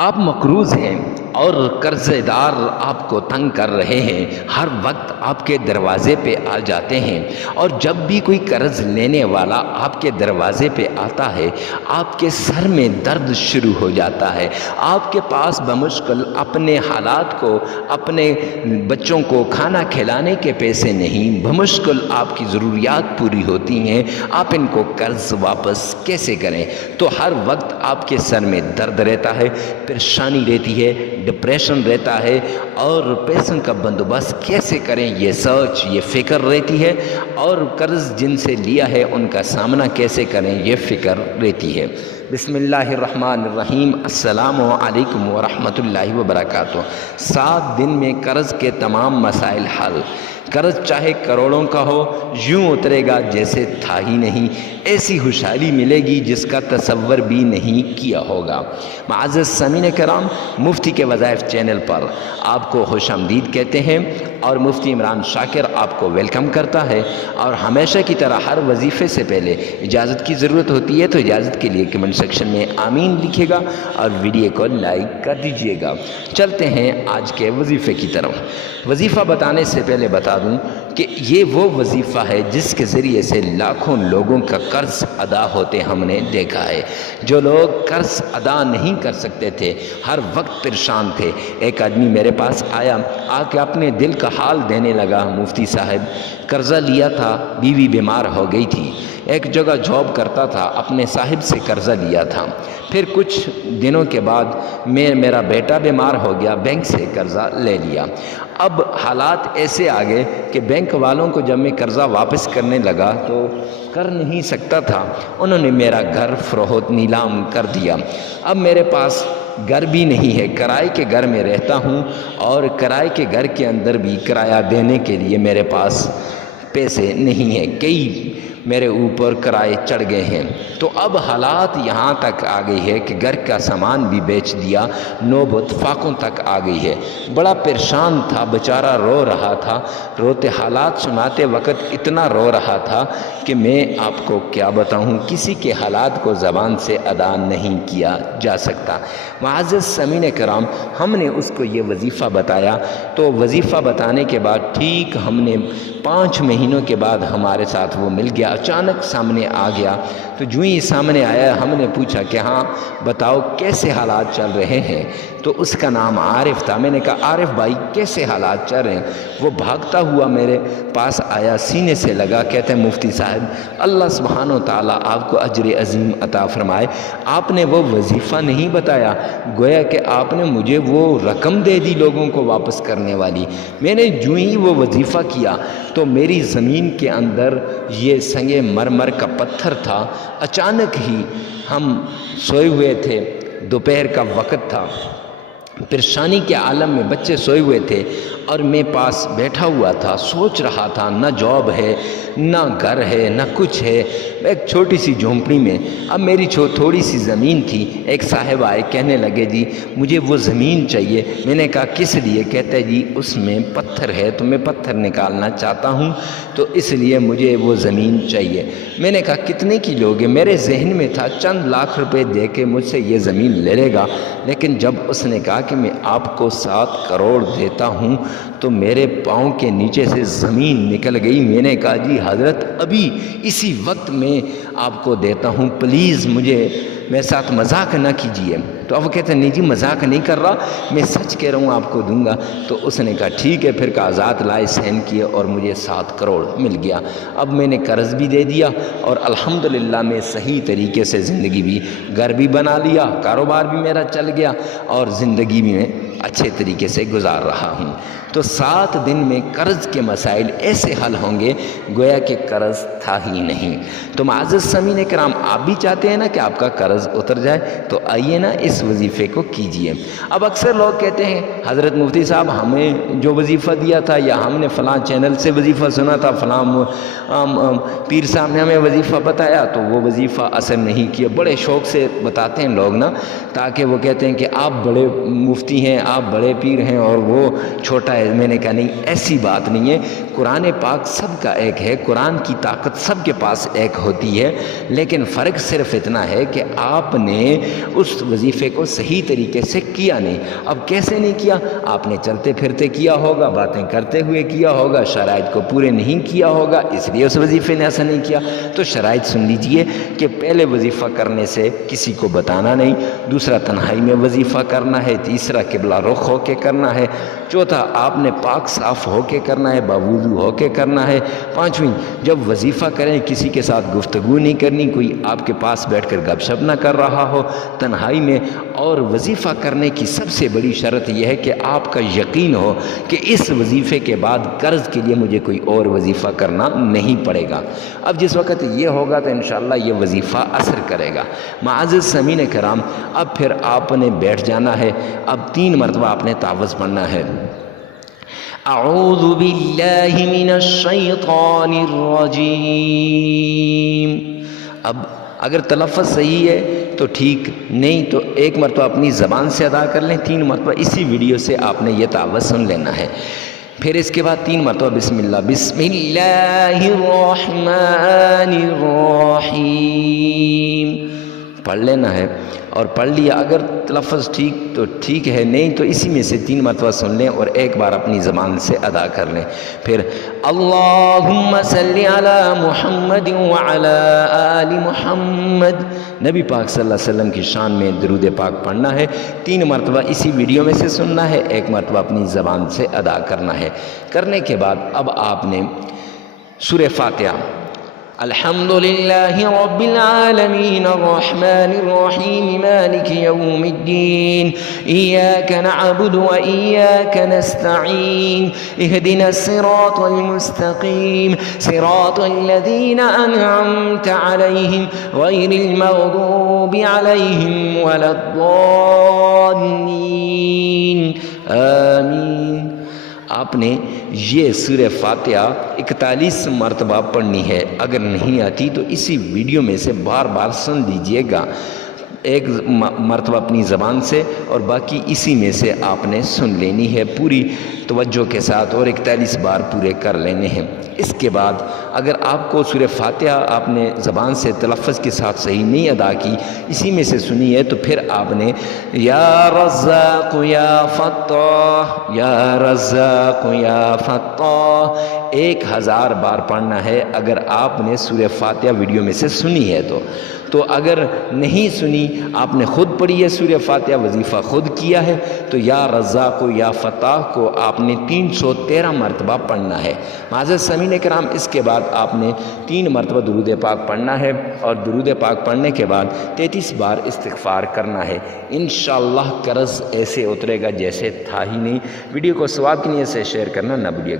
آپ مقروض ہیں اور قرض دار آپ کو تنگ کر رہے ہیں، ہر وقت آپ کے دروازے پہ آ جاتے ہیں، اور جب بھی کوئی قرض لینے والا آپ کے دروازے پہ آتا ہے آپ کے سر میں درد شروع ہو جاتا ہے۔ آپ کے پاس بمشکل اپنے حالات کو، اپنے بچوں کو کھانا کھلانے کے پیسے نہیں، بمشکل آپ کی ضروریات پوری ہوتی ہیں، آپ ان کو قرض واپس کیسے کریں؟ تو ہر وقت آپ کے سر میں درد رہتا ہے، پریشانی رہتی ہے، ڈپریشن رہتا ہے، اور پیسوں کا بندوبست کیسے کریں یہ سوچ، یہ فکر رہتی ہے، اور قرض جن سے لیا ہے ان کا سامنا کیسے کریں یہ فکر رہتی ہے۔ بسم اللہ الرحمن الرحیم۔ السلام علیکم ورحمۃ اللہ وبرکاتہ۔ 7 دن میں قرض کے تمام مسائل حل۔ قرض چاہے کروڑوں کا ہو، یوں اترے گا جیسے تھا ہی نہیں، ایسی خوشحالی ملے گی جس کا تصور بھی نہیں کیا ہوگا۔ معزز سامعین کرام، مفتی کے وظائف چینل پر آپ کو خوش آمدید کہتے ہیں، اور مفتی عمران شاکر آپ کو ویلکم کرتا ہے، اور ہمیشہ کی طرح ہر وظیفے سے پہلے اجازت کی ضرورت ہوتی ہے، تو اجازت کے لیے کمنٹ سیکشن میں آمین لکھے گا اور ویڈیو کو لائک کر دیجئے گا۔ چلتے ہیں آج کے وظیفے کی طرف۔ وظیفہ بتانے سے پہلے بتا دوں کہ یہ وہ وظیفہ ہے جس کے ذریعے سے لاکھوں لوگوں کا قرض ادا ہوتے ہم نے دیکھا ہے۔ جو لوگ قرض ادا نہیں کر سکتے تھے، ہر وقت پریشان تھے، ایک آدمی میرے پاس آ کے اپنے دل کا حال دینے لگا، مفتی صاحب قرضہ لیا تھا، بیوی بیمار ہو گئی تھی، ایک جگہ جاب کرتا تھا، اپنے صاحب سے قرضہ لیا تھا، پھر کچھ دنوں کے بعد میرا بیٹا بیمار ہو گیا، بینک سے قرضہ لے لیا۔ اب حالات ایسے آ گئے کہ بینک والوں کو جب میں قرضہ واپس کرنے لگا تو کر نہیں سکتا تھا، انہوں نے میرا گھر فروخت نیلام کر دیا۔ اب میرے پاس گھر بھی نہیں ہے، کرائے کے گھر میں رہتا ہوں، اور کرائے کے گھر کے اندر بھی کرایہ دینے کے لیے میرے پاس پیسے نہیں ہیں، کئی میرے اوپر کرائے چڑھ گئے ہیں۔ تو اب حالات یہاں تک آ گئی ہے کہ گھر کا سامان بھی بیچ دیا، نوبت فاقوں تک آ گئی ہے۔ بڑا پریشان تھا بیچارہ، رو رہا تھا، روتے حالات سناتے وقت اتنا رو رہا تھا کہ میں آپ کو کیا بتاؤں، کسی کے حالات کو زبان سے ادا نہیں کیا جا سکتا۔ معزز سامعین کرام، ہم نے اس کو یہ وظیفہ بتایا، تو وظیفہ بتانے کے بعد ٹھیک ہم نے 5 مہینوں کے بعد ہمارے ساتھ وہ مل گیا، اچانک سامنے آ گیا۔ تو جو ہی سامنے آیا ہم نے پوچھا کہ ہاں بتاؤ کیسے حالات چل رہے ہیں؟ تو اس کا نام عارف تھا۔ میں نے کہا عارف بھائی کیسے حالات چل رہے ہیں؟ وہ بھاگتا ہوا میرے پاس آیا، سینے سے لگا، کہتے ہیں مفتی صاحب اللہ سبحانہ و تعالیٰ آپ کو اجر عظیم عطا فرمائے، آپ نے وہ وظیفہ نہیں بتایا، گویا کہ آپ نے مجھے وہ رقم دے دی لوگوں کو واپس کرنے والی۔ میں نے جو ہی وہ وظیفہ کیا تو میری زمین کے اندر یہ سنگ مرمر کا پتھر تھا، اچانک ہی ہم سوئے ہوئے تھے، دوپہر کا وقت تھا، پریشانی کے عالم میں بچے سوئے ہوئے تھے، اور میں پاس بیٹھا ہوا تھا، سوچ رہا تھا نہ جاب ہے، نہ گھر ہے، نہ کچھ ہے، ایک چھوٹی سی جھونپڑی میں۔ اب میری تھوڑی سی زمین تھی، ایک صاحب آئے، کہنے لگے جی مجھے وہ زمین چاہیے۔ میں نے کہا کس لیے؟ کہتے جی اس میں پتھر ہے تو میں پتھر نکالنا چاہتا ہوں، تو اس لیے مجھے وہ زمین چاہیے۔ میں نے کہا کتنے کی لوگے؟ میرے ذہن میں تھا چند لاکھ روپے دے کے مجھ سے یہ زمین لے لے گا، لیکن جب اس نے کہا کہ میں آپ کو 7 کروڑ دیتا ہوں تو میرے پاؤں کے نیچے سے زمین نکل گئی۔ میں نے کہا جی حضرت ابھی اسی وقت میں آپ کو دیتا ہوں، پلیز مجھے میرے ساتھ مذاق نہ کیجیے۔ تو اب وہ کہتے ہیں نہیں جی مذاق نہیں کر رہا، میں سچ کہہ رہا ہوں آپ کو دوں گا۔ تو اس نے کہا ٹھیک ہے، پھر کاغذات لائے، سائن کیے، اور مجھے 7 کروڑ مل گیا۔ اب میں نے قرض بھی دے دیا، اور الحمدللہ میں صحیح طریقے سے زندگی بھی، گھر بھی بنا لیا، کاروبار بھی میرا چل گیا، اور زندگی بھی میں اچھے طریقے سے گزار رہا ہوں۔ تو 7 دن میں قرض کے مسائل ایسے حل ہوں گے گویا کہ قرض تھا ہی نہیں۔ تو معزز سامعین کرام، آپ بھی چاہتے ہیں نا کہ آپ کا قرض اتر جائے، تو آئیے نا اس وظیفے کو کیجئے۔ اب اکثر لوگ کہتے ہیں حضرت مفتی صاحب ہمیں جو وظیفہ دیا تھا، یا ہم نے فلاں چینل سے وظیفہ سنا تھا، فلاں پیر صاحب نے ہمیں وظیفہ بتایا، تو وہ وظیفہ اثر نہیں کیا۔ بڑے شوق سے بتاتے ہیں لوگ نا، تاکہ وہ کہتے ہیں کہ آپ بڑے مفتی ہیں، آپ بڑے پیر ہیں اور وہ چھوٹا ہے. میں نے کہا نہیں، ایسی بات نہیں ہے. قرآن پاک سب کا ایک ہے، قرآن کی طاقت سب کے پاس ایک ہوتی ہے، لیکن فرق صرف اتنا ہے کہ آپ نے اس وظیفے کو صحیح طریقے سے کیا نہیں. اب کیسے نہیں کیا؟ آپ نے چلتے پھرتے کیا ہوگا، باتیں کرتے ہوئے کیا ہوگا، شرائط کو پورے نہیں کیا ہوگا، اس لیے اس وظیفے نے ایسا نہیں کیا. تو شرائط سن لیجئے کہ پہلے وظیفہ کرنے سے کسی کو بتانا نہیں، دوسرا تنہائی میں وظیفہ کرنا ہے، تیسرا قبلہ رخ ہو کے کرنا ہے، چوتھا آپ نے پاک صاف ہو کے کرنا ہے، باوضو ہو کے کرنا ہے، پانچویں جب وظیفہ کریں کسی کے ساتھ گفتگو نہیں کرنی، کوئی آپ کے پاس بیٹھ کر گپ شپ نہ کر رہا ہو تنہائی میں. اور وظیفہ کرنے کی سب سے بڑی شرط یہ ہے کہ آپ کا یقین ہو کہ اس وظیفے کے بعد قرض کے لیے مجھے کوئی اور وظیفہ کرنا نہیں پڑے گا. اب جس وقت یہ ہوگا تو انشاءاللہ یہ وظیفہ اثر کرے گا. معزز سامعین کرام، اب پھر آپ نے بیٹھ جانا ہے. اب 3 مرتبہ آپ نے تعوذ پڑھنا ہے. اعوذ باللہ من الشیطان الرجیم. اب اگر تلفظ صحیح ہے تو ٹھیک، نہیں تو 1 مرتبہ اپنی زبان سے ادا کر لیں، 3 مرتبہ اسی ویڈیو سے آپ نے یہ تعوذ سن لینا ہے. پھر اس کے بعد 3 مرتبہ بسم اللہ الرحمن الرحیم پڑھ لینا ہے. اور پڑھ لیا، اگر تلفظ ٹھیک تو ٹھیک ہے، نہیں تو اسی میں سے 3 مرتبہ سن لیں اور 1 بار اپنی زبان سے ادا کر لیں. پھر اللہم صلی علی محمد وعلی آل محمد، نبی پاک صلی اللہ علیہ وسلم کی شان میں درود پاک پڑھنا ہے. 3 مرتبہ اسی ویڈیو میں سے سننا ہے، 1 مرتبہ اپنی زبان سے ادا کرنا ہے. کرنے کے بعد اب آپ نے سورہ فاتحہ الحمدللہ رب العالمین الرحمن الرحیم مالک یوم الدین ایاک نعبد و ایاک نستعین اہدنا الصراط المستقیم صراط الذین انعمت علیہم غیر المغضوب علیہم ولا الضالین آمین. آپ نے یہ سورہ فاتحہ 41 مرتبہ پڑھنی ہے. اگر نہیں آتی تو اسی ویڈیو میں سے بار بار سن لیجئے گا، 1 مرتبہ اپنی زبان سے اور باقی اسی میں سے آپ نے سن لینی ہے پوری توجہ کے ساتھ، اور 41 بار پورے کر لینے ہیں. اس کے بعد اگر آپ کو سورہ فاتحہ آپ نے زبان سے تلفظ کے ساتھ صحیح نہیں ادا کی، اسی میں سے سنی ہے، تو پھر آپ نے یا رزاق یا فتاح یا رزاق یا فتاح 1000 بار پڑھنا ہے. اگر آپ نے سورہ فاتحہ ویڈیو میں سے سنی ہے تو اگر نہیں سنی، آپ نے خود پڑھی ہے سورہ فاتحہ، وظیفہ خود کیا ہے، تو یا رزاق یا فتاح کو آپ نے 313 مرتبہ پڑھنا ہے. معزز سامعین کرام، اس کے بعد آپ نے 3 مرتبہ درود پاک پڑھنا ہے، اور درود پاک پڑھنے کے بعد 33 بار استغفار کرنا ہے. انشاءاللہ قرض ایسے اترے گا جیسے تھا ہی نہیں. ویڈیو کو ثواب کی نیت سے شیئر کرنا نہ بھولیے گا.